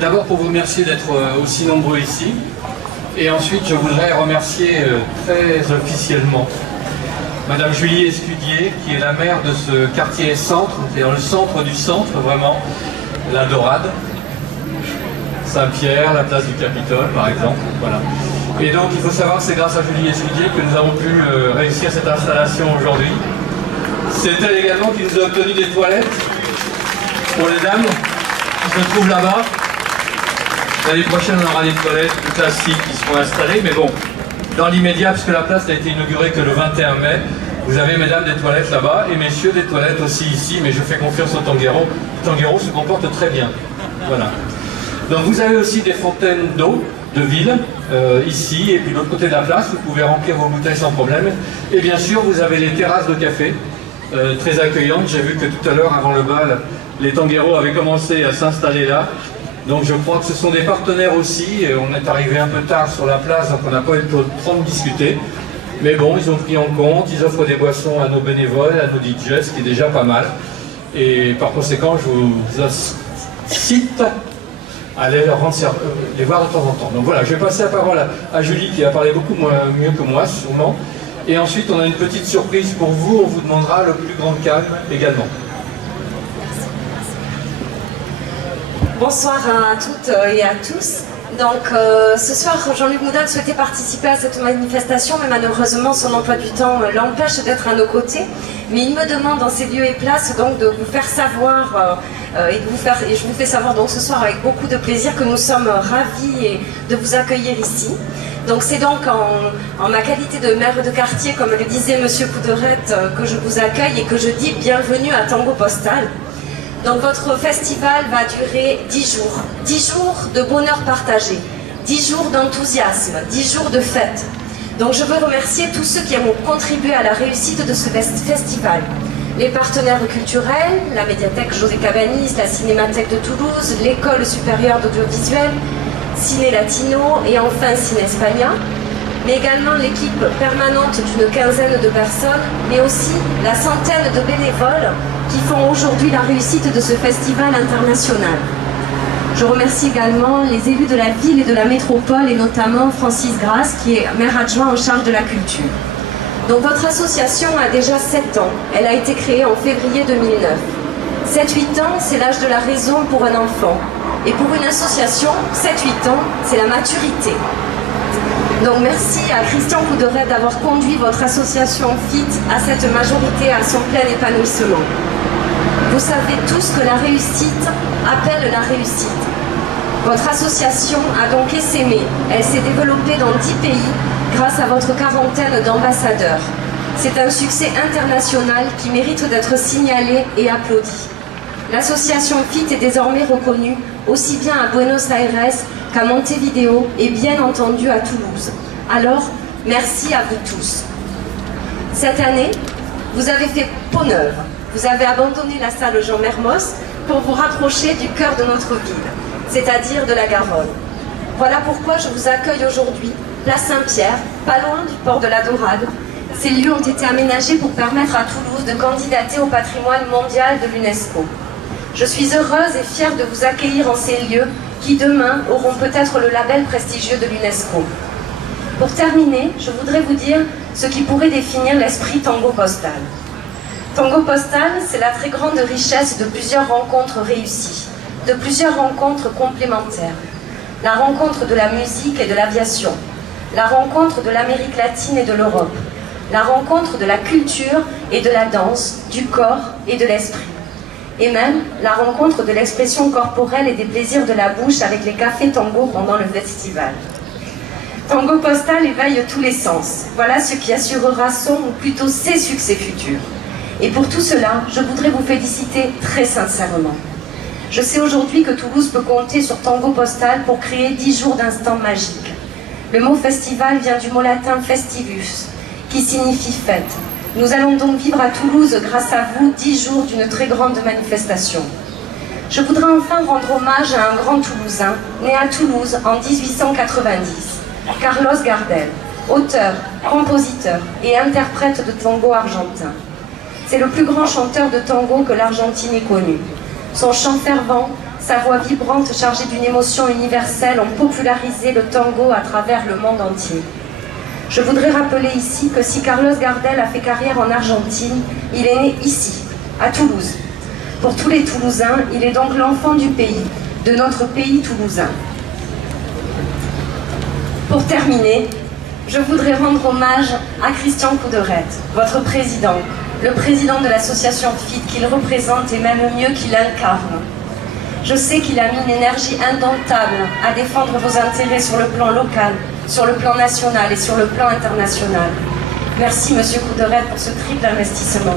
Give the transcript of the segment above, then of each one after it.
D'abord pour vous remercier d'être aussi nombreux ici, et ensuite je voudrais remercier très officiellement Madame Julie Escudier, qui est la maire de ce quartier centre, qui est dans le centre du centre, vraiment, la Dorade, Saint-Pierre, la place du Capitole par exemple, voilà. Et donc il faut savoir que c'est grâce à Julie Escudier que nous avons pu réussir cette installation aujourd'hui. C'est elle également qui nous a obtenu des toilettes pour les dames qui se trouvent là-bas. L'année prochaine, on aura des toilettes plus classiques qui seront installées, mais bon, dans l'immédiat, puisque la place n'a été inaugurée que le 21 mai, vous avez, mesdames, des toilettes là-bas, et messieurs, des toilettes aussi ici, mais je fais confiance au Tanguero. Le Tanguero se comporte très bien. Voilà. Donc vous avez aussi des fontaines d'eau de ville, ici, et puis de l'autre côté de la place, vous pouvez remplir vos bouteilles sans problème. Et bien sûr, vous avez les terrasses de café, très accueillantes. J'ai vu que tout à l'heure, avant le bal, les Tangueros avaient commencé à s'installer là. Donc je crois que ce sont des partenaires aussi. On est arrivé un peu tard sur la place, donc on n'a pas eu le temps de discuter. Mais bon, ils ont pris en compte, ils offrent des boissons à nos bénévoles, à nos DJs, ce qui est déjà pas mal. Et par conséquent, je vous incite à aller les voir de temps en temps. Donc voilà, je vais passer la parole à Julie, qui va parler beaucoup mieux que moi, sûrement. Et ensuite, on a une petite surprise pour vous, on vous demandera le plus grand calme également. Bonsoir à toutes et à tous. Donc ce soir, Jean-Luc Moudal souhaitait participer à cette manifestation, mais malheureusement son emploi du temps l'empêche d'être à nos côtés. Mais il me demande en ces lieux et places donc de vous faire savoir et je vous fais savoir donc ce soir avec beaucoup de plaisir que nous sommes ravis de vous accueillir ici. Donc c'est donc en ma qualité de maire de quartier, comme le disait Monsieur Couderette, que je vous accueille et que je dis bienvenue à Tango Postal. Donc votre festival va durer 10 jours. 10 jours de bonheur partagé, 10 jours d'enthousiasme, 10 jours de fête. Donc je veux remercier tous ceux qui ont contribué à la réussite de ce festival. Les partenaires culturels, la médiathèque José Cabanis, la Cinémathèque de Toulouse, l'école supérieure d'audiovisuel, Ciné Latino et enfin Ciné España, mais également l'équipe permanente d'une quinzaine de personnes, mais aussi la centaine de bénévoles qui font aujourd'hui la réussite de ce festival international. Je remercie également les élus de la ville et de la métropole, et notamment Francis Grasse, qui est maire adjoint en charge de la culture. Donc votre association a déjà 7 ans. Elle a été créée en février 2009. 7-8 ans, c'est l'âge de la raison pour un enfant. Et pour une association, 7-8 ans, c'est la maturité. Donc merci à Christian Couderet d'avoir conduit votre association FIT à cette majorité, à son plein épanouissement. Vous savez tous que la réussite appelle la réussite. Votre association a donc essaimé. Elle s'est développée dans 10 pays grâce à votre quarantaine d'ambassadeurs. C'est un succès international qui mérite d'être signalé et applaudi. L'association FIT est désormais reconnue aussi bien à Buenos Aires qu'à Montevideo et bien entendu à Toulouse. Alors, merci à vous tous. Cette année, vous avez fait peau neuve. Vous avez abandonné la salle Jean Mermoz pour vous rapprocher du cœur de notre ville, c'est-à-dire de la Garonne. Voilà pourquoi je vous accueille aujourd'hui, place Saint-Pierre, pas loin du port de la Dorade. Ces lieux ont été aménagés pour permettre à Toulouse de candidater au patrimoine mondial de l'UNESCO. Je suis heureuse et fière de vous accueillir en ces lieux qui, demain, auront peut-être le label prestigieux de l'UNESCO. Pour terminer, je voudrais vous dire ce qui pourrait définir l'esprit Tango Postal. Tango Postal, c'est la très grande richesse de plusieurs rencontres réussies, de plusieurs rencontres complémentaires. La rencontre de la musique et de l'aviation, la rencontre de l'Amérique latine et de l'Europe, la rencontre de la culture et de la danse, du corps et de l'esprit. Et même la rencontre de l'expression corporelle et des plaisirs de la bouche avec les cafés tango pendant le festival. Tango Postal éveille tous les sens. Voilà ce qui assurera son, ou plutôt ses succès futurs. Et pour tout cela, je voudrais vous féliciter très sincèrement. Je sais aujourd'hui que Toulouse peut compter sur Tango Postal pour créer 10 jours d'instants magiques. Le mot festival vient du mot latin festivus, qui signifie fête. Nous allons donc vivre à Toulouse, grâce à vous, 10 jours d'une très grande manifestation. Je voudrais enfin rendre hommage à un grand Toulousain, né à Toulouse en 1890, Carlos Gardel, auteur, compositeur et interprète de tango argentin. C'est le plus grand chanteur de tango que l'Argentine ait connu. Son chant fervent, sa voix vibrante chargée d'une émotion universelle ont popularisé le tango à travers le monde entier. Je voudrais rappeler ici que si Carlos Gardel a fait carrière en Argentine, il est né ici, à Toulouse. Pour tous les Toulousains, il est donc l'enfant du pays, de notre pays toulousain. Pour terminer, je voudrais rendre hommage à Christian Couderet, votre président, le président de l'association FIT qu'il représente et même mieux qu'il incarne. Je sais qu'il a mis une énergie indomptable à défendre vos intérêts sur le plan local, sur le plan national et sur le plan international. Merci Monsieur Couderet pour ce triple investissement.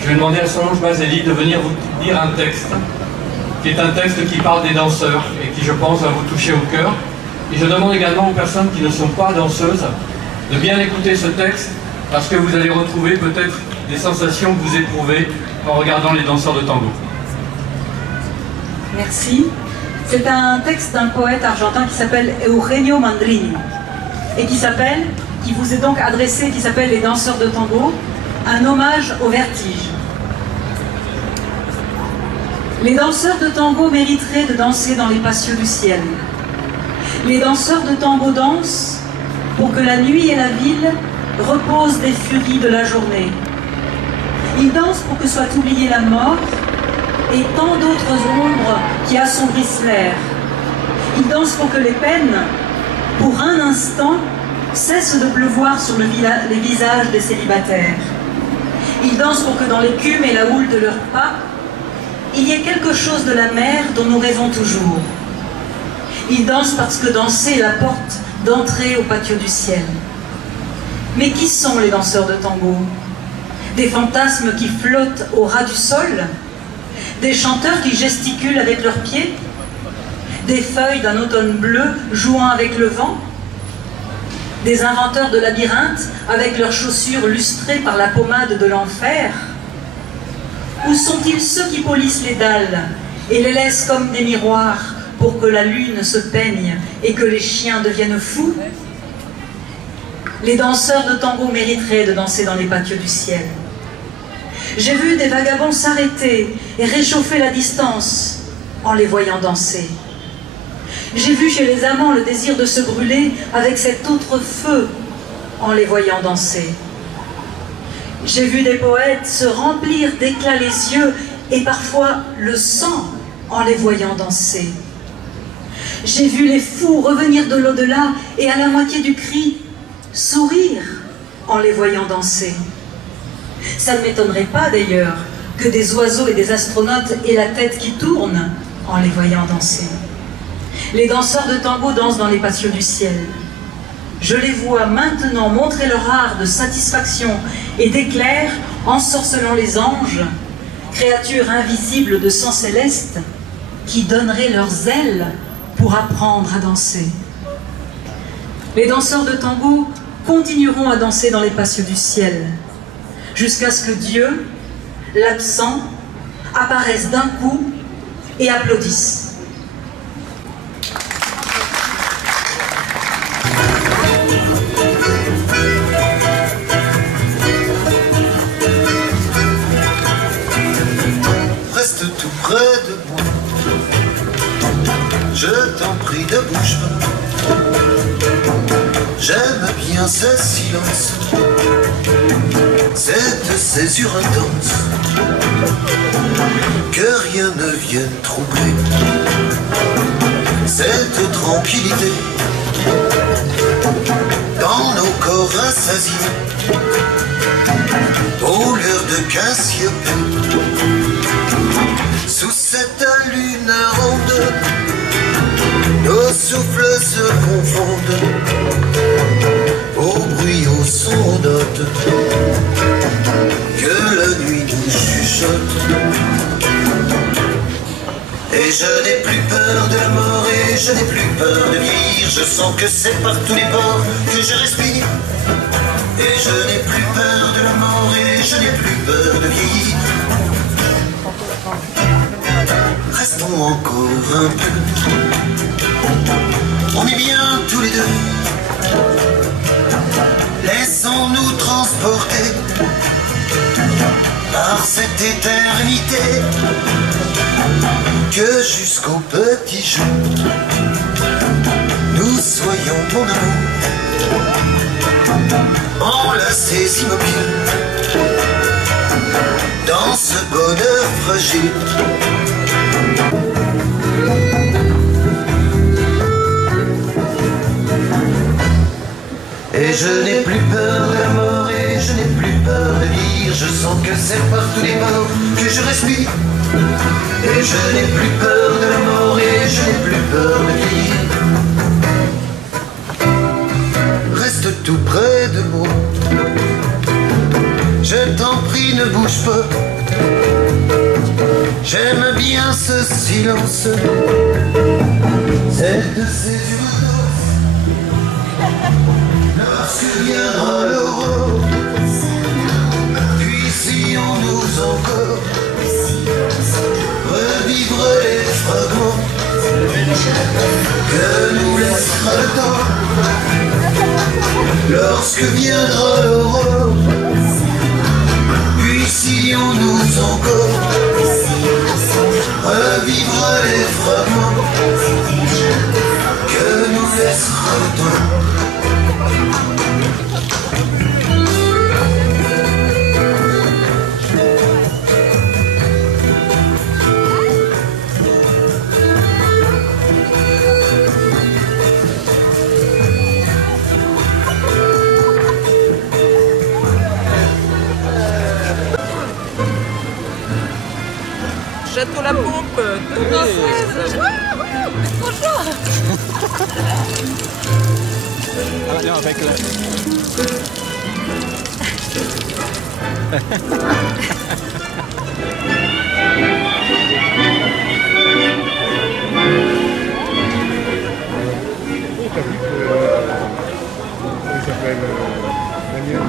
Je vais demander à Solange Mazzelli de venir vous lire un texte, qui est un texte qui parle des danseurs et qui, je pense, va vous toucher au cœur. Et je demande également aux personnes qui ne sont pas danseuses de bien écouter ce texte, parce que vous allez retrouver peut-être des sensations que vous éprouvez en regardant les danseurs de tango. Merci. C'est un texte d'un poète argentin qui s'appelle Eugenio Mandrini et qui vous est donc adressé, qui s'appelle Les danseurs de tango, un hommage au vertige. Les danseurs de tango mériteraient de danser dans les patios du ciel. Les danseurs de tango dansent pour que la nuit et la ville reposent des furies de la journée. Ils dansent pour que soit oubliée la mort et tant d'autres ombres qui assombrissent l'air. Ils dansent pour que les peines, pour un instant, cessent de pleuvoir sur les visages des célibataires. Ils dansent pour que dans l'écume et la houle de leurs pas, il y ait quelque chose de la mer dont nous rêvons toujours. Ils dansent parce que danser est la porte d'entrée au patio du ciel. Mais qui sont les danseurs de tango? Des fantasmes qui flottent au ras du sol? Des chanteurs qui gesticulent avec leurs pieds? Des feuilles d'un automne bleu jouant avec le vent? Des inventeurs de labyrinthes avec leurs chaussures lustrées par la pommade de l'enfer? Ou sont-ils ceux qui polissent les dalles et les laissent comme des miroirs pour que la lune se peigne et que les chiens deviennent fous? Les danseurs de tango mériteraient de danser dans les patios du ciel. J'ai vu des vagabonds s'arrêter et réchauffer la distance en les voyant danser. J'ai vu chez les amants le désir de se brûler avec cet autre feu en les voyant danser. J'ai vu des poètes se remplir d'éclat les yeux et parfois le sang en les voyant danser. J'ai vu les fous revenir de l'au-delà et à la moitié du cri sourire en les voyant danser. Ça ne m'étonnerait pas d'ailleurs que des oiseaux et des astronautes aient la tête qui tourne en les voyant danser. Les danseurs de tango dansent dans les patios du ciel. Je les vois maintenant montrer leur art de satisfaction et d'éclair, ensorcelant les anges, créatures invisibles de sang céleste, qui donneraient leurs ailes pour apprendre à danser. Les danseurs de tango continueront à danser dans les patios du ciel, jusqu'à ce que Dieu, l'absent, apparaisse d'un coup et applaudisse. Reste tout près de moi, je t'en prie ne bouge pas. J'aime bien ce silence, cette césure intense, que rien ne vienne troubler cette tranquillité dans nos corps rassasiés aux lueurs de Cassiopée. Sous cette lune ronde, nos souffles se confondent, au bruit, au son note que la nuit nous chuchote. Et je n'ai plus peur de la mort, et je n'ai plus peur de vieillir. Je sens que c'est par tous les pores que je respire. Et je n'ai plus peur de la mort, et je n'ai plus peur de vieillir. Restons encore un peu, on est bien tous les deux. Laissons-nous transporter par cette éternité, que jusqu'au petit jour nous soyons, mon amour, enlacés immobiles dans ce bonheur fragile. Et je n'ai plus peur de la mort, et je n'ai plus peur de vivre. Je sens que c'est par tous les bords que je respire. Et je n'ai plus peur de la mort, et je n'ai plus peur de vivre. Reste tout près de moi, je t'en prie ne bouge pas. J'aime bien ce silence, cette césure. Lorsque viendra l'aurore, puissions-nous encore revivre les fragments que nous laissera le temps. Lorsque viendra l'aurore, puissions-nous encore revivre les fragments que nous laissera le temps. Château La Pompe, 2016. Bonjour. Ah non, avec là. Il s'appelle Daniel.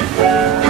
Merci.